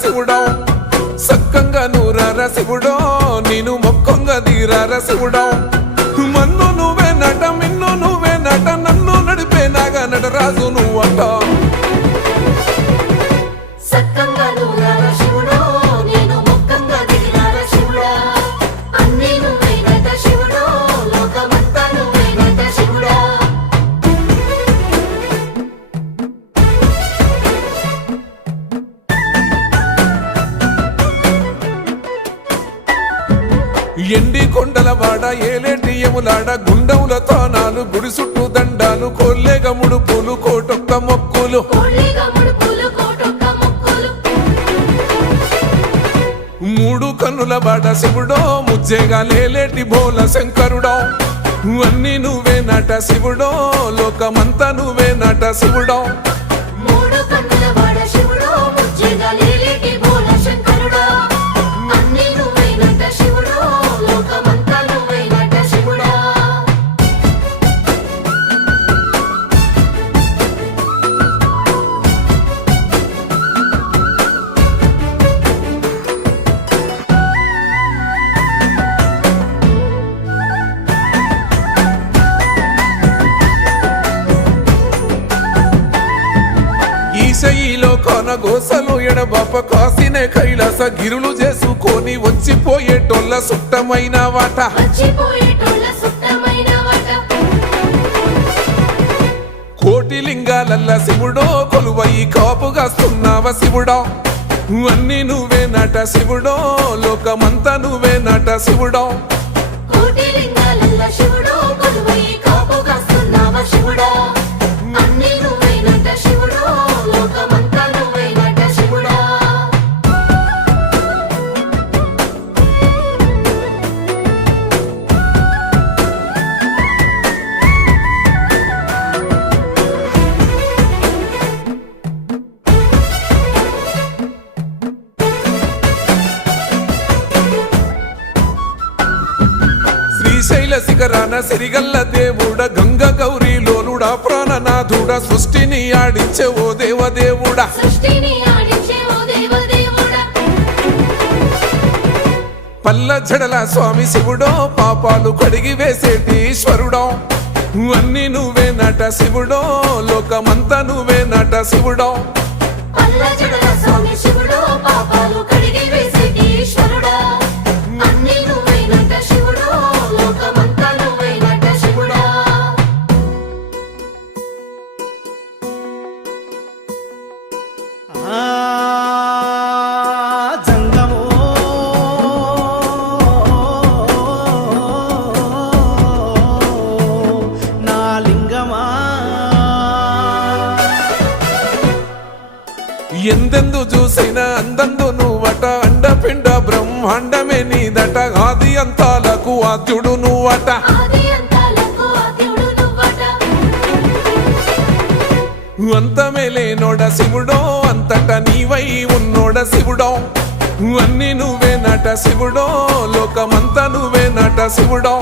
శివుడో సక్కంగా నూరార శివుడో నేను మొక్కంగా దీరార శివుడో మన్ను నువ్వే నట మిన్ను నువ్వే నట నన్ను నడిపే నాగా నటరాజు నువ్వట సక్కంగా నూరార శివుడో నేను మొక్కంగా దీరార శివుడా అన్నీ నువ్వే నట శివుడో లోకమంతా నువ్వే నట శివుడా ఎండి కొండల వాడ ఏలేటి యములాడ గుండములతో నాలు గుడి చుట్టూ దండాలు కొల్లేగ ముడుపులు కోటొక్క మొక్కులు మూడు కన్నుల వాడ శివుడో ముజ్జేగా లేలేటి బోల శంకరుడో అన్నీ నువ్వే నట శివుడో లోకమంతా నువ్వే నట శివుడో మూడు కన్నుల వాడ శివుడో ముజ్జేగా లేలేటి బోల శంకరుడో అన్నీ నువ్వే నట శివుడో లోకమంతా నువ్వే నట శివుడా ఈశయిలో కొన గోసలు ఎడబాప కాసినే కైలాస గిరులు చేసుకొని వచ్చిపోయేటోళ్ళ సుట్టమైన వాట కోటి లింగాలల్ల శివుడో కొలువయి కాపుగాస్తున్నావ శివుడో అన్నీ నువ్వే నట శివుడో లోకమంతా నువ్వే నట శివుడో కోటి లింగాలల్ల శివుడో కొలువయి కాపుగాస్తున్నావ శివుడా అన్నీ నువ్వే నట శివుడో లోకమంతా నువ్వే నట శివుడా శ్రీశైల శిఖరాన సిరిగల్ల దేవుడ గంగ గౌరీ లోలుడా ప్రాణనాథుడ సృష్టిని ఆడించే ఓ దేవదేవుడా సృష్టిని ఆడించే ఓ దేవదేవుడా పల్ల జడల స్వామి శివుడో పాపాలు కడిగి వేసేటి ఈశ్వరుడో అన్నీ నువ్వే నట శివుడో లోకమంతా నువ్వే నట శివుడో పల్ల జడల స్వామి శివుడో పాపాలు కడిగి వేసేటి ఈశ్వరుడా అన్నీ నువ్వే నట శివుడో లోకమంతా నువ్వే నట శివుడా జంగమో నా లింగమా ఎందెందు చూసినా అందందు నువ్వట అండపిండ బ్రహ్మాండమే నీదట ఆది అంతాలకు ఆద్యుడు నువ్వట ఆది అంతాలకు ఆద్యుడు నువ్వట అంతమే లేనోడ శివుడో అంతట నీవై ఉన్నోడ శివుడో అన్నీ నువ్వే నట శివుడో లోకమంతా నువ్వే నట శివుడో